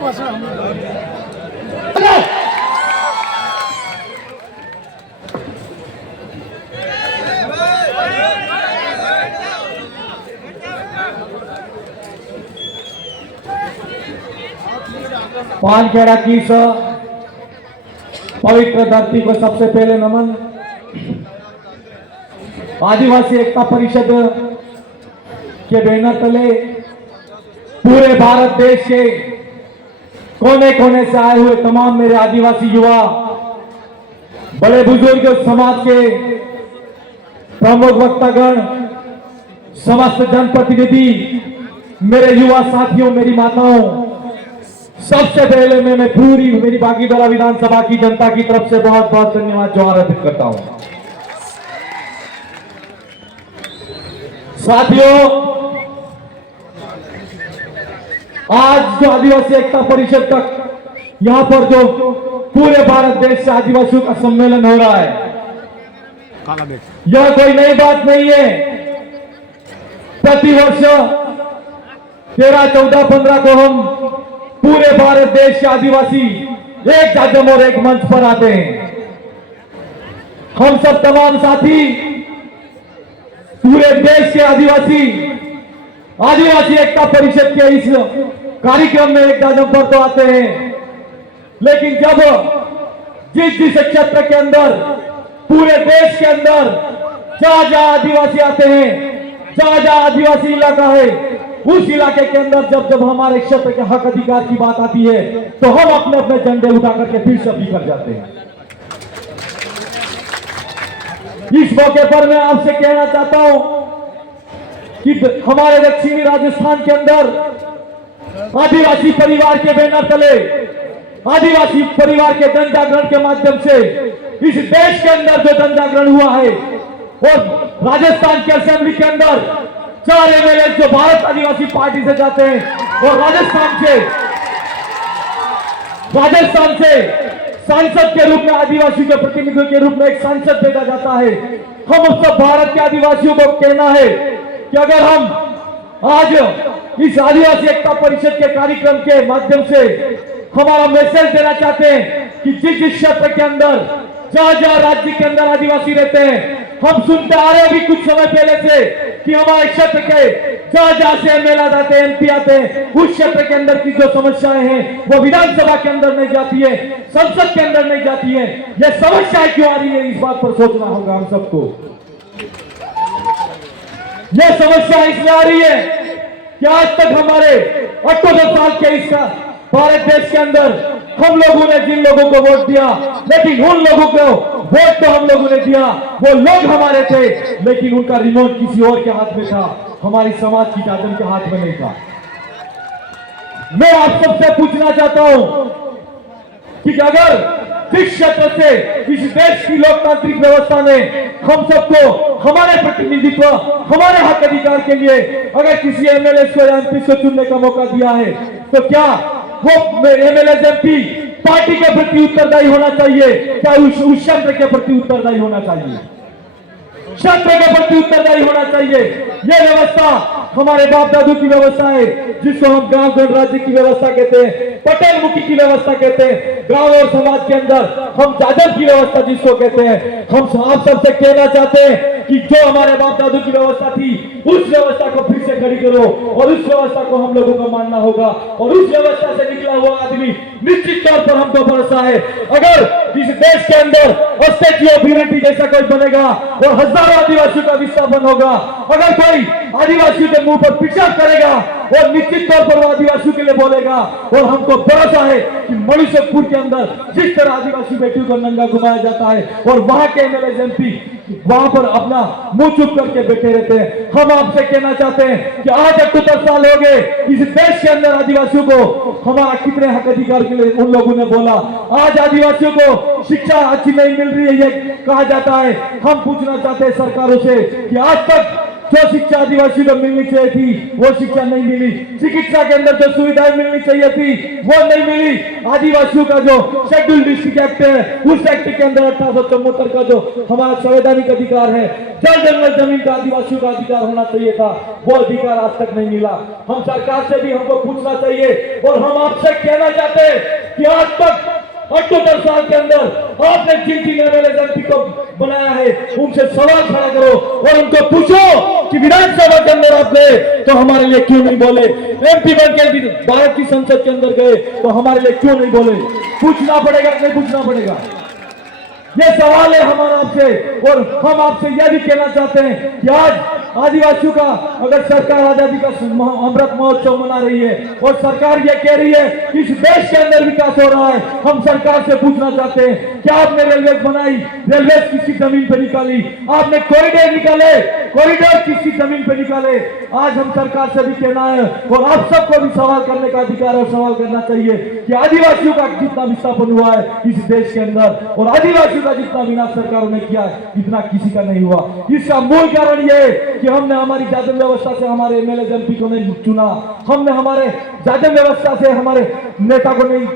पानखेड़ा की इस पवित्र धरती को सबसे पहले नमन। आदिवासी एकता परिषद के बैनर तले पूरे भारत देश के कोने कोने से आए हुए तमाम मेरे आदिवासी युवा, बड़े बुजुर्ग, समाज के प्रमुख वक्तागण, समस्त जनप्रतिनिधि, मेरे युवा साथियों, मेरी माताओं, सबसे पहले मैं पूरी मेरी बागीदरा विधानसभा की जनता की तरफ से बहुत बहुत धन्यवाद जोहार अर्पित करता हूं। साथियों, आज जो आदिवासी एकता परिषद तक यहां पर जो पूरे भारत देश से आदिवासियों का सम्मेलन हो रहा है, यह कोई नई बात नहीं है। प्रतिवर्ष 13, 14, 15 को हम पूरे भारत देश के आदिवासी एक जाजम और एक मंच पर आते हैं। हम सब तमाम साथी पूरे देश के आदिवासी एकता परिषद के इस कार्यक्रम में एक जाजम पर तो आते हैं, लेकिन जब जिस क्षेत्र के अंदर, पूरे देश के अंदर जहां जहां आदिवासी आते हैं, जहां जहां आदिवासी इलाका है, उस इलाके के अंदर जब हमारे क्षेत्र के हक अधिकार की बात आती है, तो हम अपने अपने झंडे उठा करके फिर से बिखर जाते हैं। इस मौके पर मैं आपसे कहना चाहता हूं कि हमारे दक्षिणी राजस्थान के अंदर आदिवासी परिवार के बैनर तले, आदिवासी परिवार के जन जागरण के माध्यम से इस देश के अंदर जो जन जागरण हुआ है, और राजस्थान के असेंबली के अंदर 4 एमएलए जो भारत आदिवासी पार्टी से जाते हैं, और राजस्थान से सांसद के रूप में, आदिवासी के प्रतिनिधियों के रूप में एक सांसद भेजा जाता है। हम सब भारत के आदिवासियों को कहना है कि अगर हम आज इस आदिवासी एकता परिषद के कार्यक्रम के माध्यम से हमारा मैसेज देना चाहते हैं कि जिस क्षेत्र के अंदर, जहां जहां राज्य के अंदर आदिवासी रहते हैं, हम सुनते आ रहे हैं भी कुछ समय पहले से कि हमारे क्षेत्र के जहां जहां से एमएलए आते हैं, एमपी आते हैं, उस क्षेत्र के अंदर की जो समस्याएं हैं वो विधानसभा के अंदर नहीं जाती है, संसद के अंदर नहीं जाती है। ये समस्याएं क्यों आ रही है, इस बात पर सोचना होगा हम सबको। यह समस्या इसलिए आ रही है कि आज तक हमारे 78 साल के इस भारत देश के अंदर हम लोगों ने जिन लोगों को वोट दिया, लेकिन उन लोगों को वोट तो हम लोगों ने दिया, वो लोग हमारे थे, लेकिन उनका रिमोट किसी और के हाथ में था, हमारी समाज की जाजम के हाथ में नहीं था। मैं आप सबसे पूछना चाहता हूं कि अगर जिस क्षेत्र से इस देश की लोकतांत्रिक व्यवस्था ने हम सबको हमारे प्रतिनिधित्व, हमारे हक अधिकार के लिए अगर किसी एमएलए को या एमपी को चुनने का मौका दिया है, तो क्या वो एमएलए एमपी पार्टी के प्रति उत्तरदायी होना चाहिए, क्या उस क्षेत्र के प्रति उत्तरदायी होना चाहिए, क्षेत्र के प्रति उत्तरदायी होना चाहिए। यह व्यवस्था हमारे बाप दादू की व्यवस्था है, जिसको हम ग्राम गणराज्य की व्यवस्था कहते हैं, पटेल मुखी की व्यवस्था कहते हैं, गांव और समाज के अंदर हम जाजम की व्यवस्था जिसको कहते हैं। हम आप सबसे कहना चाहते हैं कि जो हमारे बाप दादू की व्यवस्था थी, उस व्यवस्था को फिर से खड़ी करो, और उस व्यवस्था को हम लोगों को मानना होगा, और उस व्यवस्था से निकला हुआ आदमी निश्चित तौर पर हमको भरोसा है, अगर इस देश के अंदर स्टैच्यू ऑफ यूनिटी जैसा कोई बनेगा और हजारों आदिवासियों का विस्थापन होगा, अगर कोई आदिवासियों के मुंह पर पेशाब करेगा और निश्चित तौर पर वो आदिवासियों के लिए बोलेगा, और हमको भरोसा है कि मणिशपुर के अंदर जिस तरह आदिवासी बेटियों को नंगा घुमाया जाता है और वहां के एमएलए एमपी वहां पर अपना मुंह चुप करके बैठे रहते हैं, हम आपसे कहना चाहते हैं कि आज 78 साल हो गए इस देश के अंदर आदिवासियों को हमारा कितने हक अधिकार के लिए उन लोगों ने बोला। आज आदिवासियों को शिक्षा अच्छी नहीं मिल रही है, ये कहा जाता है। हम पूछना चाहते हैं सरकारों से कि आज तक जो शिक्षा आदिवासी को मिलनी चाहिए थी वो शिक्षा नहीं मिली, चिकित्सा के अंदर जो सुविधाएं मिलनी चाहिए थी वो नहीं मिली। आदिवासियों का जो शेड्यूल डिस्ट्रिक्ट एक्ट है उस एक्ट के अंदर 1874 का जो हमारा संवैधानिक अधिकार है, जल जंगल जमीन का आदिवासियों का अधिकार होना चाहिए था, वो अधिकार आज तक नहीं मिला। हम सरकार से भी हमको पूछना चाहिए और हम आपसे कहना चाहते हैं कि आज तक 78 साल के अंदर आपने जिन जिन एमएलए को बनाया है उनसे सवाल खड़ा करो और उनको पूछो कि विधानसभा के अंदर आप गए तो हमारे लिए क्यों नहीं बोले, एमपी बन के भारत की संसद के अंदर गए तो हमारे लिए क्यों नहीं बोले। पूछना पड़ेगा, नहीं पूछना पड़ेगा, ये सवाल है हमारा आपसे। और हम आपसे यह भी कहना चाहते हैं कि आज आदिवासियों का अगर सरकार आजादी का अमृत महोत्सव मना रही है और सरकार ये कह रही है कि इस देश के अंदर विकास हो रहा है, हम सरकार से पूछना चाहते हैं क्या आपने रेलवे बनाई, रेलवे किसकी जमीन पे निकाली, आपने कॉरिडोर निकाले, कॉरिडोर किसकी जमीन पे निकाले। आज हम सरकार से भी कहना है और आप सबको भी सवाल करने का अधिकार और सवाल करना चाहिए कि आदिवासियों का जितना विस्थापन हुआ है इस देश के अंदर और आदिवासियों का जितना विनाश सरकारों ने किया है इतना किसी का नहीं हुआ। इसका मूल कारण यह है कि हमने हमारी जाजम व्यवस्था से हमारे एमएलए एमपी को नहीं चुना, हमने हमारे जाजम व्यवस्था से हमारे नेता को नहीं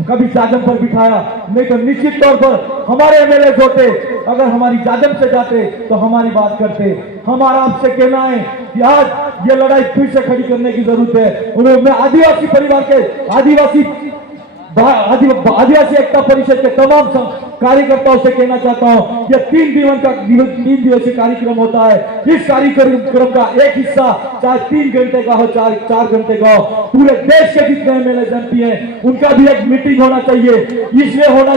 कभी जाजम पर बिठाया, नहीं तो निश्चित तौर पर हमारे एमएलए होते अगर हमारी जाजम से जाते तो हमारी बात करते। हमारा आपसे कहना है कि आज ये लड़ाई फिर से खड़ी करने की जरूरत है। मैं आदिवासी परिवार के आदिवासी एकता परिषद के तमाम कार्यकर्ताओं से कहना चाहता हूं, यह 3 दिवसीय कार्यक्रम होता है। इस कार्यक्रम का एक हिस्सा चाहे 3 घंटे का हो, 4 घंटे का हो, पूरे देश के जितने एमएलए एमपी हैं उनका भी एक मीटिंग होना चाहिए। इसलिए होना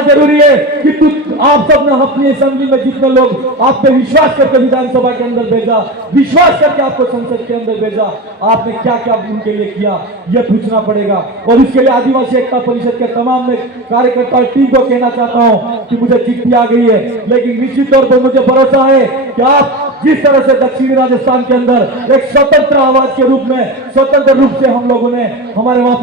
जरूरी है कि आप सब ने अपनी असेंबली में जितने लोग आप पे विश्वास करके विधानसभा के अंदर भेजा, विश्वास करके आपको संसद के अंदर भेजा, आपने क्या क्या उनके लिए किया यह पूछना पड़ेगा। और इसके लिए आदिवासी एकता परिषद के तमाम कार्यकर्ता टीम को कहना चाहता हूं कि मुझे चिट्ठी आ गई है, लेकिन निश्चित तौर पर मुझे भरोसा है कि आप जिस तरह से दक्षिणी राजस्थान के अंदर एक स्वतंत्र आवाज के रूप में स्वतंत्र रूप से हम लोगों ने हमारे वहां